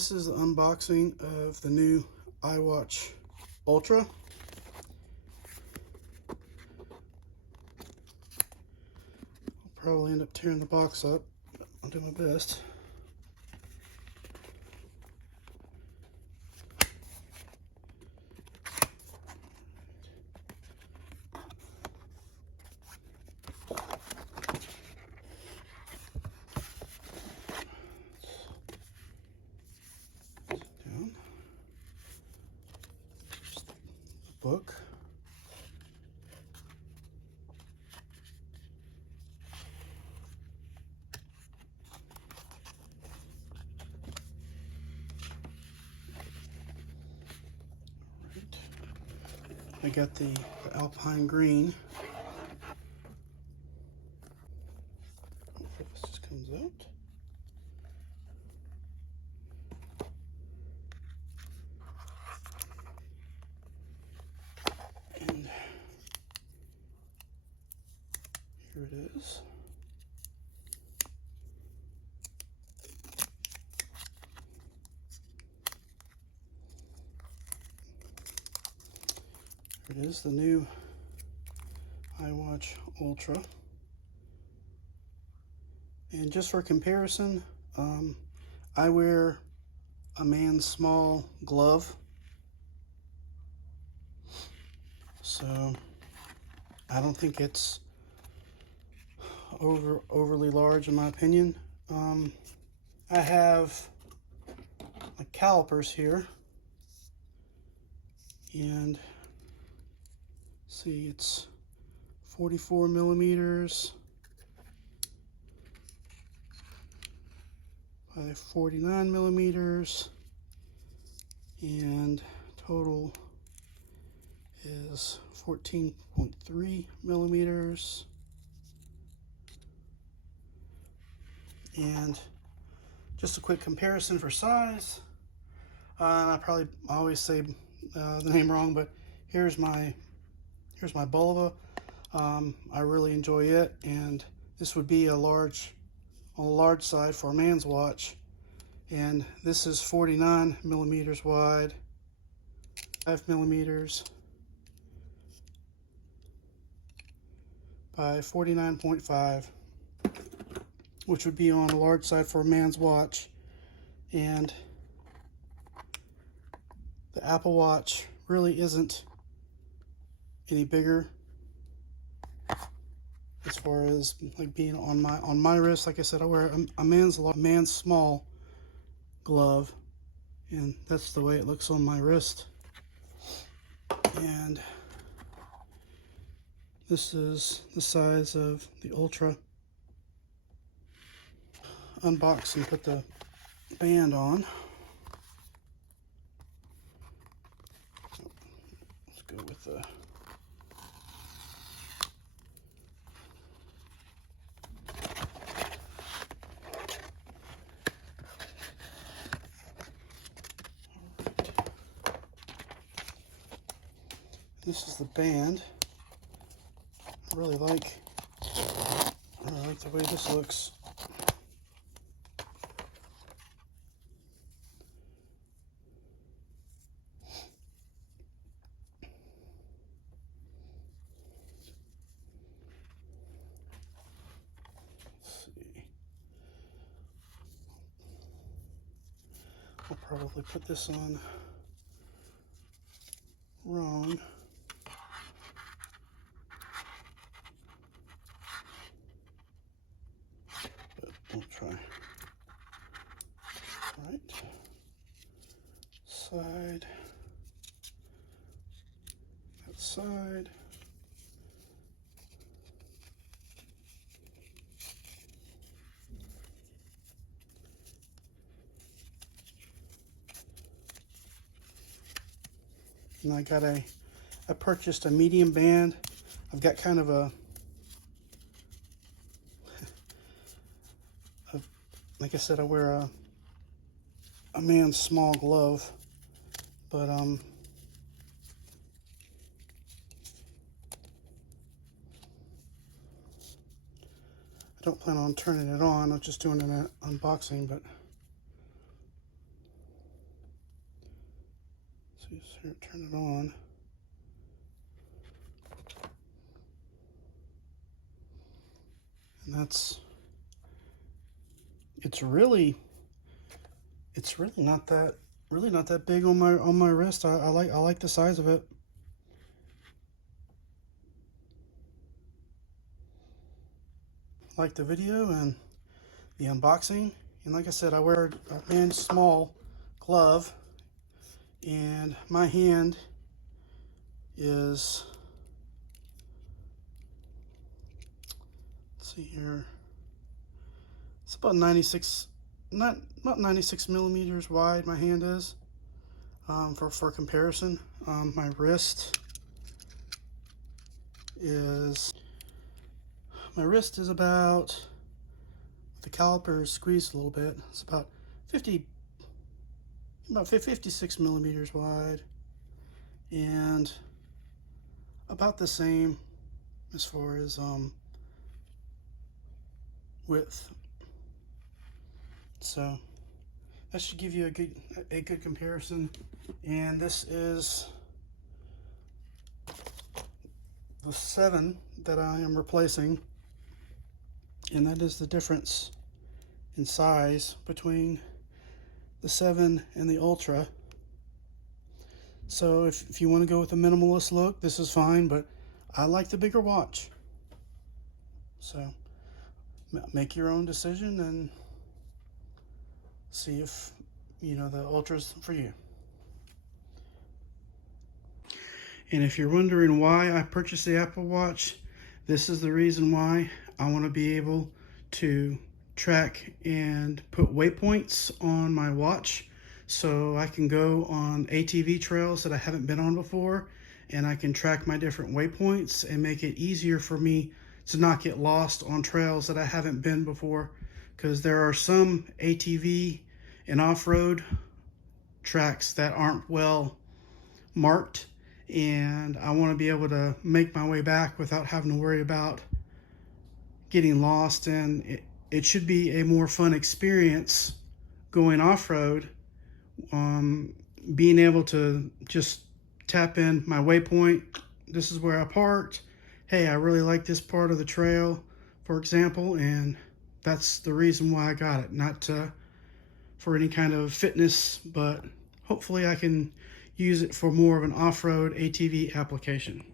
This is the unboxing of the new iWatch Ultra. I'll probably end up tearing the box up, but I'll do my best. Down. Just the book. I got the Alpine green. Hopefully this just comes out. And here it is. Here it is, the new iWatch Ultra. And just for comparison, I wear a man's small glove, so I don't think it's overly large in my opinion. I have my calipers here, and see, it's 44 millimeters by 49 millimeters, and total is 14.3 millimeters. And just a quick comparison for size. I probably always say the name wrong, but here's my Bulova. I really enjoy it, and this would be on a large side for a man's watch. And this is 49 millimeters wide, 5 millimeters by 49.5, which would be on a large side for a man's watch. And the Apple Watch really isn't any bigger as far as like being on my wrist. Like I said, I wear a man's small glove, and that's the way it looks on my wrist. And this is the size of the Ultra. Unbox and put the band on. Let's go with the This is the band. I really like the way this looks. Let's see. I'll probably put this on wrong. We'll try. Right. Side. That side. And I purchased a medium band. I've got kind of like I said, I wear a man's small glove, but I don't plan on turning it on. I'm just doing an unboxing, but turn it on. And it's really not that big on my wrist. I like the size of it. Like the video and the unboxing. And like I said, I wear a man's small glove, and my hand is, let's see here, it's about 96, not 96 millimeters wide. My hand is, for comparison. My wrist is about, the caliper is squeezed a little bit. It's about 56 millimeters wide, and about the same as far as width. So that should give you a good comparison. And this is the 7 that I am replacing, and that is the difference in size between the 7 and the Ultra. So if you want to go with a minimalist look, this is fine, but I like the bigger watch. So make your own decision and see if the Ultra's for you. And if you're wondering why I purchased the Apple Watch, this is the reason why. I want to be able to track and put waypoints on my watch, so I can go on ATV trails that I haven't been on before, and I can track my different waypoints and make it easier for me to not get lost on trails that I haven't been before, because there are some ATV and off-road tracks that aren't well marked, and I want to be able to make my way back without having to worry about getting lost. And it should be a more fun experience going off-road, being able to just tap in my waypoint. This is where I parked. Hey, I really like this part of the trail, for example, and that's the reason why I got it. Not for any kind of fitness, but hopefully I can use it for more of an off-road ATV application.